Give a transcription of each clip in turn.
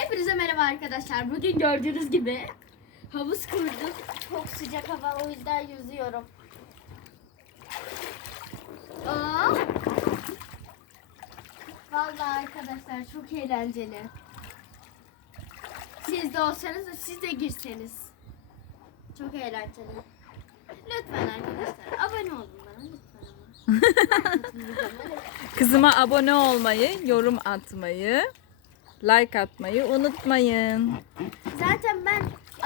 Hepinize merhaba arkadaşlar. Bugün gördüğünüz gibi havuz kurduk. Çok sıcak hava o yüzden yüzüyorum. Aa! Vallahi arkadaşlar çok eğlenceli. Siz de olsanız da siz de girseniz. Çok eğlenceli. Lütfen arkadaşlar abone olun bana lütfen. Kızıma abone olmayı, yorum atmayı, like atmayı unutmayın. Zaten ben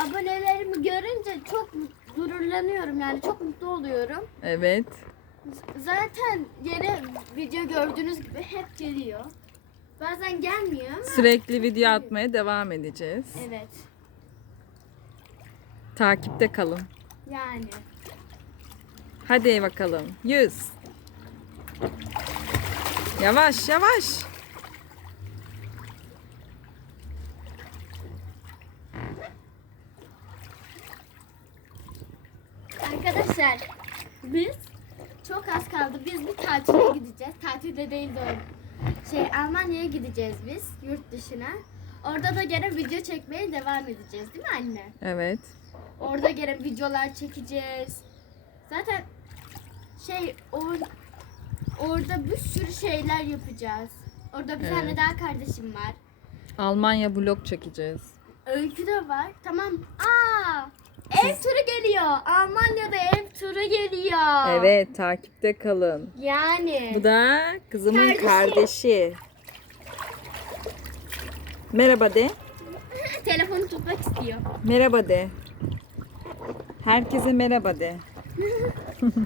abonelerimi görünce çok gururlanıyorum yani çok mutlu oluyorum. Evet. Zaten yeni video gördüğünüz gibi hep geliyor. Bazen gelmiyor ama Sürekli video atmaya devam edeceğiz. evet Takipte kalın. yani. Hadi bakalım. 100. Yavaş yavaş. Arkadaşlar biz çok az kaldı. Biz bir tatile gideceğiz. Tatilde değil de şey Almanya'ya gideceğiz biz yurt dışına. Orada da gene video çekmeye devam edeceğiz değil mi anne? Evet. Orada gene videolar çekeceğiz. Zaten şey or, orada bir sürü şeyler yapacağız. Orada bir tane Evet. daha kardeşim var. Almanya vlog çekeceğiz. Öykü de var. Tamam. Aa! Ev turu geliyor. Almanya'da ev turu geliyor. Evet, takipte kalın. Yani. Bu da kızımın Kardeşi. kardeşi. Merhaba de. Telefonu tutmak istiyor. Merhaba de. Herkese merhaba de.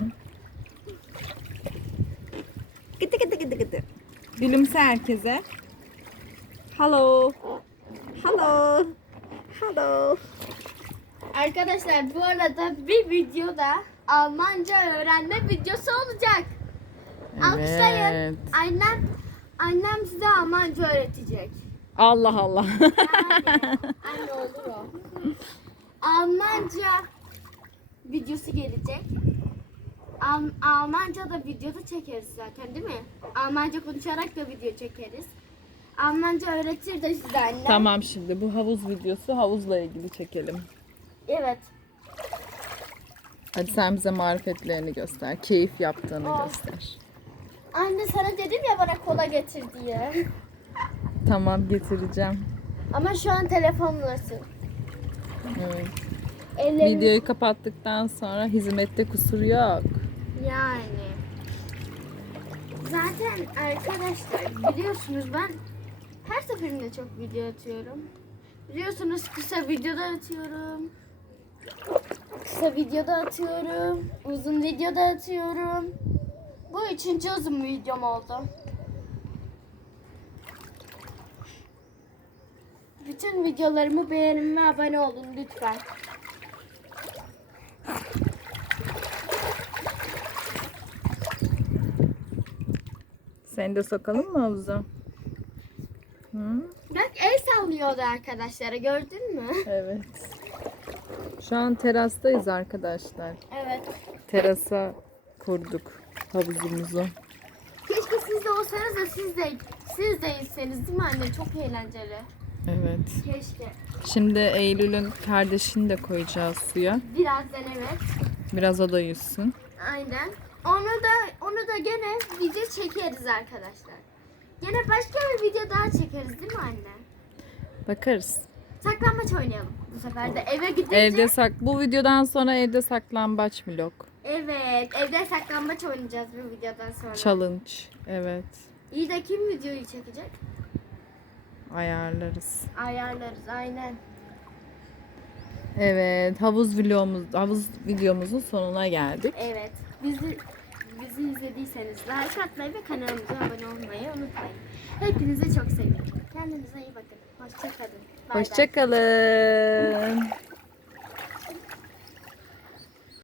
Gıdı gıdı gıdı gıdı. Gülümse herkese. Hello. Hello. Hello. Arkadaşlar bu arada bir videoda Almanca öğrenme videosu olacak. Alkışlayın. Evet. Annem annem size Almanca öğretecek. Allah Allah. Yani anne olur o. Almanca videosu gelecek. Al, Almanca da videoda çekeriz zaten değil mi? Almanca konuşarak da video çekeriz. Almanca öğretir de size annem. tamam şimdi bu havuz videosu havuzla ilgili çekelim. Evet. Hadi sen bize marifetlerini göster. Keyif yaptığını Oh. göster. Anne sana dedim ya bana kola getir diye. Tamam getireceğim. Ama şu an telefonlasın. Evet. Ellerini... Videoyu kapattıktan sonra hizmette kusur yok. Yani. Zaten arkadaşlar biliyorsunuz ben her seferinde çok video atıyorum. Biliyorsunuz kısa videoda atıyorum. Kısa videoda atıyorum. Uzun videoda atıyorum. Bu üçüncü uzun videom oldu. Bütün videolarımı beğenin ve abone olun lütfen. Seni de sokalım mı havuza? Hı? Bak el sallıyordu arkadaşlara gördün mü? Evet. Şu an terastayız arkadaşlar. Evet. Terasa kurduk havuzumuzu. Keşke siz de olsanız da siz de siz de izseniz değil mi anne? Çok eğlenceli. Evet. Keşke. Şimdi Eylül'ün kardeşini de koyacağız suya. Birazdan evet. Biraz o da yüzsün. Aynen. Onu da onu da gene video çekeriz arkadaşlar. Gene başka bir video daha çekeriz değil mi anne? Bakarız. Saklambaç oynayalım bu sefer de eve gidince. Evde sak bu videodan sonra evde saklambaç vlog. Evet, evde saklambaç oynayacağız bu videodan sonra. Challenge. Evet. İyi de kim videoyu çekecek? Ayarlarız. Ayarlarız aynen. Evet, havuz vlogumuz, havuz videomuzun sonuna geldik. Evet. Bizi bizi izlediyseniz like atmayı ve kanalımıza abone olmayı unutmayın. Hepinizi çok seviyorum. Kendinize iyi bakın. Hoşçakalın. Hoşçakalın.